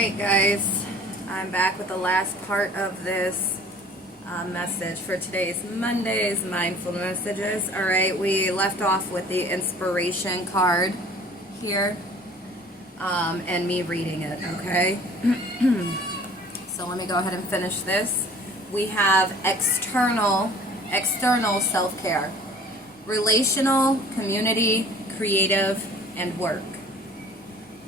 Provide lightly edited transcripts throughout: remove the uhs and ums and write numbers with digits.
Alright guys, I'm back with the last part of this message for today's Monday's Mindful Messages. Alright, we left off with the inspiration card here and me reading it, okay? So let me go ahead and finish this. We have external self-care, relational, community, creative, and work.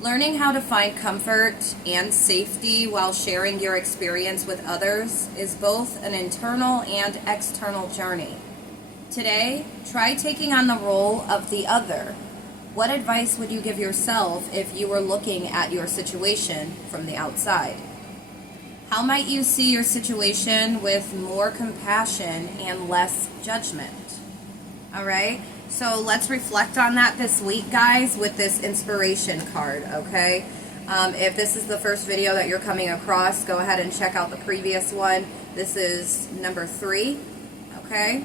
Learning how to find comfort and safety while sharing your experience with others is both an internal and external journey. Today, try taking on the role of the other. What advice would you give yourself if you were looking at your situation from the outside? How might you see your situation with more compassion and less judgment? All right? So let's reflect on that this week, guys, with this inspiration card, okay? If this is the first video that you're coming across, go ahead and check out the previous one. This is number 3, okay?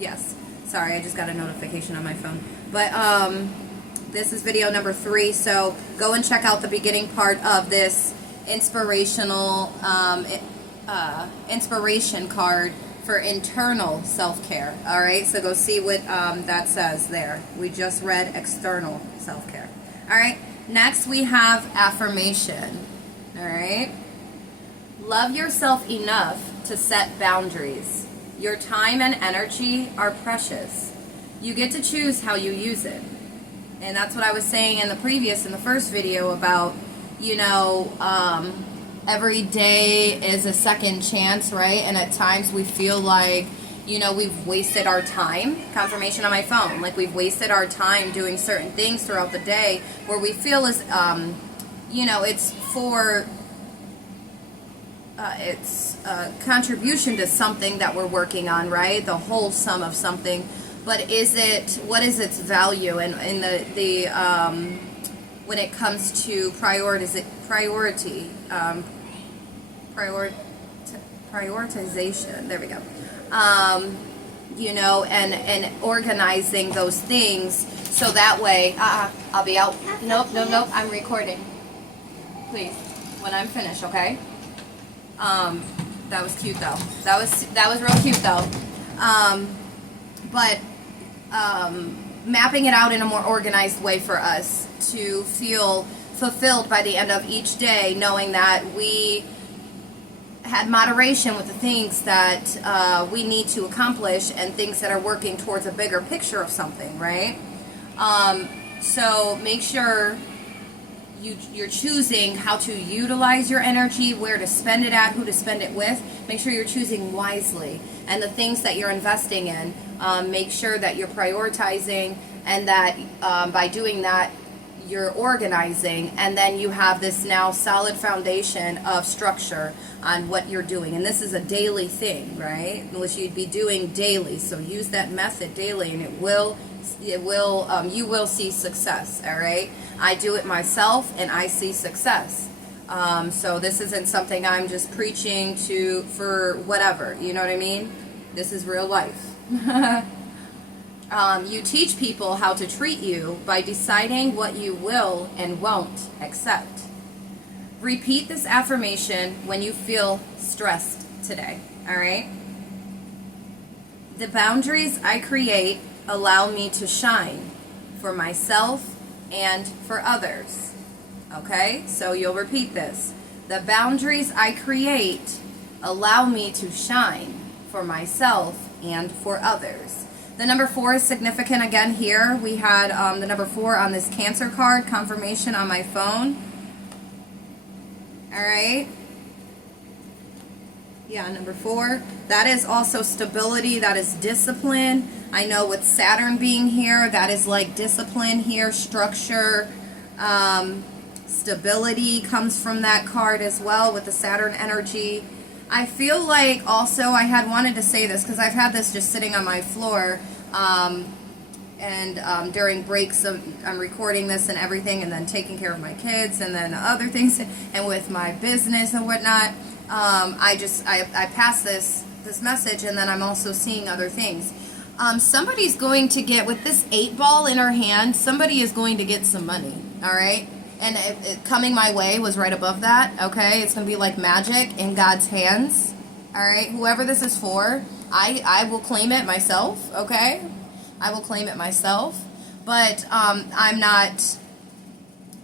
Yes, sorry, I just got a notification on my phone. But this is video number 3, so go and check out the beginning part of this inspiration card for internal self-care. All right, so go see what that says there. We just read external self-care. All right, next we have affirmation. All right, love yourself enough to set boundaries. Your time and energy are precious. You get to choose how you use it. And that's what I was saying in the first video about, you know, every day is a second chance, right? And at times we feel like, you know, we've wasted our time. Confirmation on my phone. Like we've wasted our time doing certain things throughout the day where we feel as, you know, it's a contribution to something that we're working on, right? The whole sum of something. But what is its value? And when it comes to prioritization, there we go. You know, and organizing those things so that way, I'll be out. Nope, I'm recording. Please, when I'm finished, okay? That was cute though. That was real cute though. But mapping it out in a more organized way for us to feel fulfilled by the end of each day, knowing that we had moderation with the things that we need to accomplish and things that are working towards a bigger picture of something, right? So make sure you're choosing how to utilize your energy, where to spend it at, who to spend it with. Make sure you're choosing wisely. And the things that you're investing in, make sure that you're prioritizing, and that by doing that, you're organizing, and then you have this now solid foundation of structure on what you're doing. And this is a daily thing, right? Which you'd be doing daily. So use that method daily, and you will see success. All right, I do it myself and I see success. So this isn't something I'm just preaching for whatever, you know what I mean? This is real life. You teach people how to treat you by deciding what you will and won't accept. Repeat this affirmation when you feel stressed today, all right? The boundaries I create allow me to shine for myself and for others. Okay, so you'll repeat this. The boundaries I create allow me to shine for myself and for others. The number 4 is significant again here. We had the number 4 on this Cancer card, confirmation on my phone. All right. Yeah, number 4. That is also stability. That is discipline. I know with Saturn being here, that is like discipline here, structure, stability comes from that card as well with the Saturn energy. I feel like also I had wanted to say this because I've had this just sitting on my floor, and during breaks I'm recording this and everything, and then taking care of my kids and then other things, and with my business and whatnot. I pass this message, and then I'm also seeing other things. Somebody's going to get, with this 8-ball in her hand, somebody is going to get some money, all right? And it coming my way was right above that, okay? It's going to be like magic in God's hands, all right? Whoever this is for, I will claim it myself, okay? I will claim it myself. But I'm not,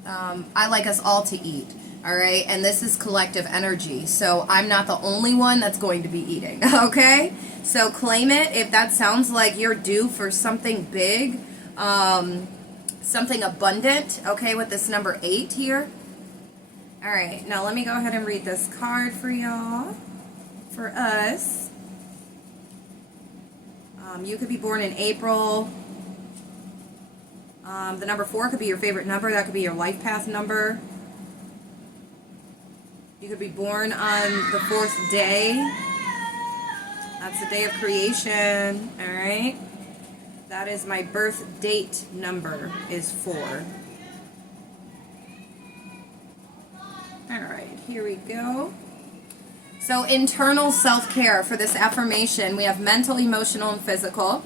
I like us all to eat, all right? And this is collective energy, so I'm not the only one that's going to be eating, okay? So claim it if that sounds like you're due for something big, something abundant, okay, with this number 8 here. All right, now let me go ahead and read this card for y'all, for us. You could be born in April. The number 4 could be your favorite number. That could be your life path number. You could be born on the 4th day. That's the day of creation. All right. That is my birth date number, is 4. All right, here we go. So internal self-care for this affirmation, we have mental, emotional, and physical.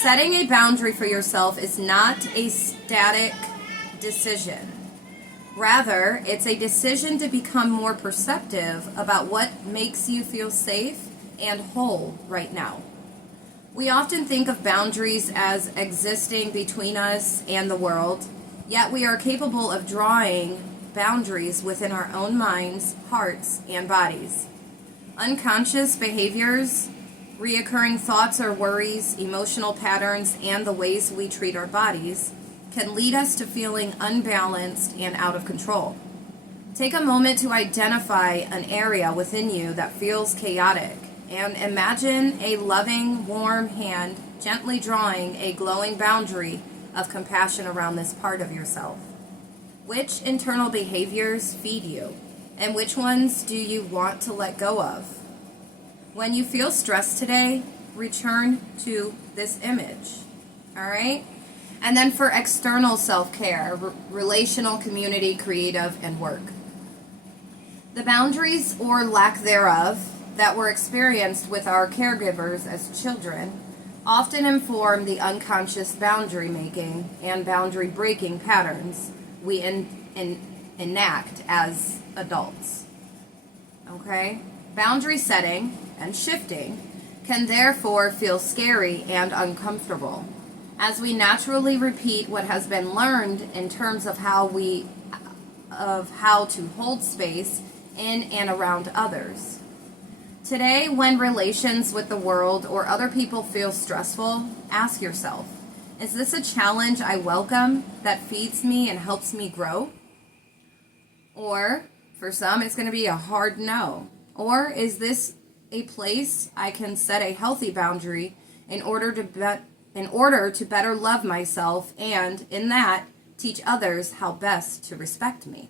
Setting a boundary for yourself is not a static decision. Rather, it's a decision to become more perceptive about what makes you feel safe and whole right now. We often think of boundaries as existing between us and the world, yet we are capable of drawing boundaries within our own minds, hearts, and bodies. Unconscious behaviors, reoccurring thoughts or worries, emotional patterns, and the ways we treat our bodies can lead us to feeling unbalanced and out of control. Take a moment to identify an area within you that feels chaotic and imagine a loving, warm hand gently drawing a glowing boundary of compassion around this part of yourself. Which internal behaviors feed you, and which ones do you want to let go of? When you feel stressed today, return to this image, all right? And then for external self-care, relational, community, creative, and work. The boundaries or lack thereof that were experienced with our caregivers as children often inform the unconscious boundary making and boundary breaking patterns we enact as adults. Okay? Boundary setting and shifting can therefore feel scary and uncomfortable, as we naturally repeat what has been learned in terms of how to hold space in and around others. Today, when relations with the world or other people feel stressful, ask yourself, is this a challenge I welcome that feeds me and helps me grow? Or, for some, it's going to be a hard no. Or is this a place I can set a healthy boundary in order to better love myself and, in that, teach others how best to respect me?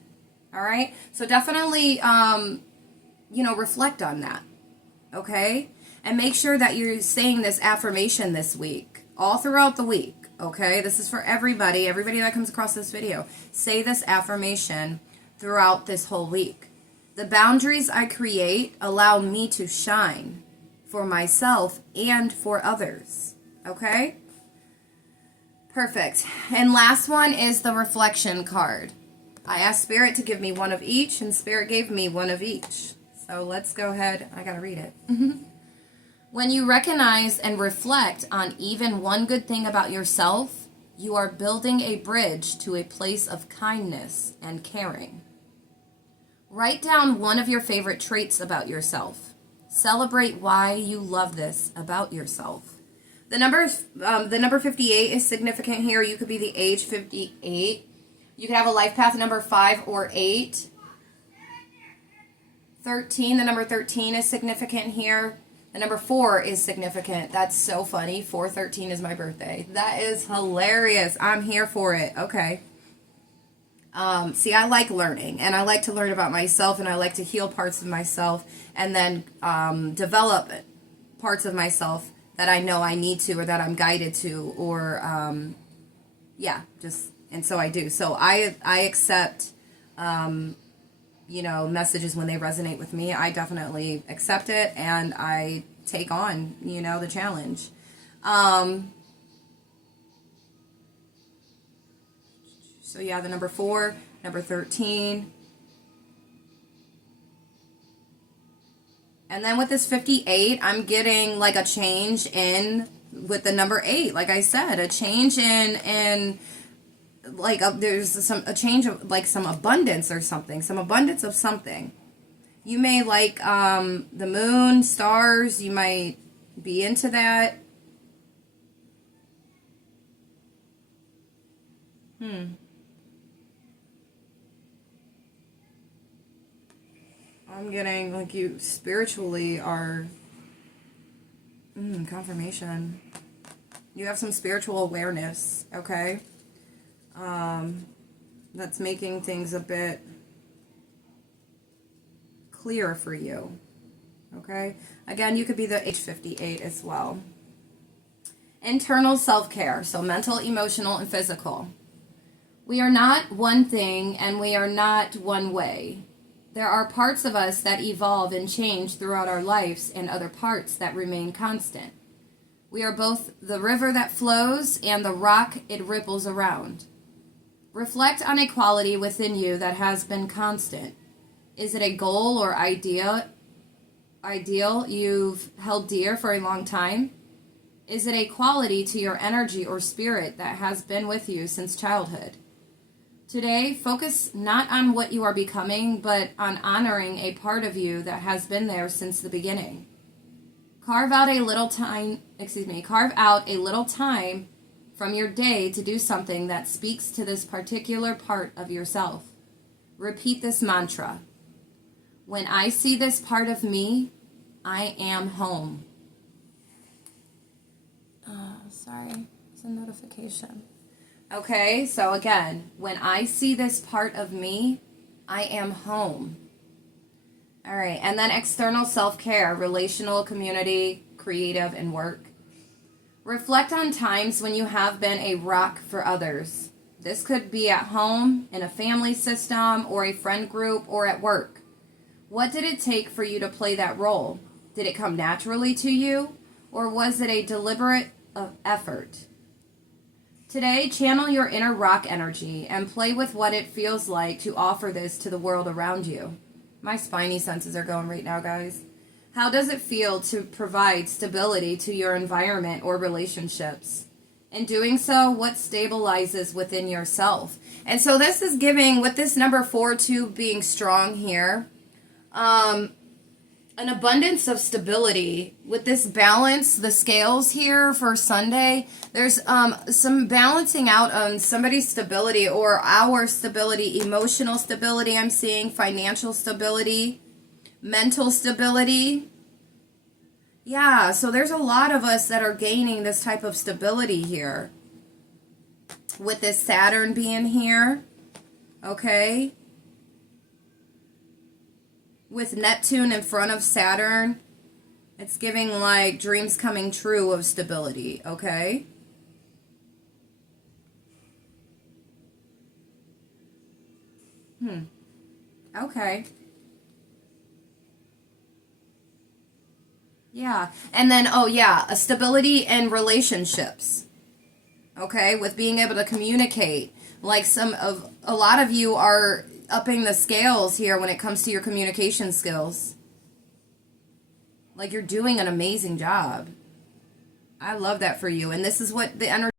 All right? So definitely, reflect on that. Okay? And make sure that you're saying this affirmation this week, all throughout the week. Okay? This is for everybody that comes across this video. Say this affirmation throughout this whole week. The boundaries I create allow me to shine for myself and for others. Okay? Perfect. And last one is the reflection card. I asked Spirit to give me one of each, and Spirit gave me one of each. So let's go ahead. I gotta read it. When you recognize and reflect on even one good thing about yourself, you are building a bridge to a place of kindness and caring. Write down one of your favorite traits about yourself. Celebrate why you love this about yourself. The number 58 is significant here. You could be the age 58. You could have a life path number 5 or 8. 13, the number 13 is significant here. The number 4 is significant. That's so funny. 4/13 is my birthday. That is hilarious. I'm here for it. Okay. See, I like learning, and I like to learn about myself, and I like to heal parts of myself, and then develop parts of myself that I know I need to, or that I'm guided to, or and so I do. So I accept, messages when they resonate with me. I definitely accept it, and I take on, the challenge. So yeah, the number 4, number 13. And then with this 58, I'm getting like a change in with the number 8. Like I said, a change in like there's a change of like some abundance or something, some abundance of something. You may like the moon, stars. You might be into that. I'm getting like you spiritually are confirmation. You have some spiritual awareness, okay? That's making things a bit clearer for you, okay? Again, you could be the age 58 as well. Internal self-care, so mental, emotional, and physical. We are not one thing and we are not one way. There are parts of us that evolve and change throughout our lives and other parts that remain constant. We are both the river that flows and the rock it ripples around. Reflect on a quality within you that has been constant. Is it a goal or ideal you've held dear for a long time? Is it a quality to your energy or spirit that has been with you since childhood? Today, focus not on what you are becoming, but on honoring a part of you that has been there since the beginning. Carve out a little time from your day to do something that speaks to this particular part of yourself. Repeat this mantra. When I see this part of me, I am home. Sorry, it's a notification. Okay, so again, when I see this part of me, I am home. All right, and then external self-care, relational, community, creative, and work. Reflect on times when you have been a rock for others. This could be at home, in a family system, or a friend group, or at work. What did it take for you to play that role? Did it come naturally to you, or was it a deliberate effort? Today, channel your inner rock energy and play with what it feels like to offer this to the world around you. My spiny senses are going right now, guys. How does it feel to provide stability to your environment or relationships? In doing so, what stabilizes within yourself? And so this is giving, with this number 4 too being strong here, an abundance of stability. With this balance, the scales here for Sunday, there's some balancing out on somebody's stability or our stability, emotional stability I'm seeing, financial stability, mental stability. Yeah, so there's a lot of us that are gaining this type of stability here. With this Saturn being here, okay? With Neptune in front of Saturn, it's giving like dreams coming true of stability, okay? Okay. Yeah. And then, oh yeah, a stability in relationships. Okay, with being able to communicate. Like a lot of you are upping the scales here when it comes to your communication skills. Like you're doing an amazing job. I love that for you. And this is what the energy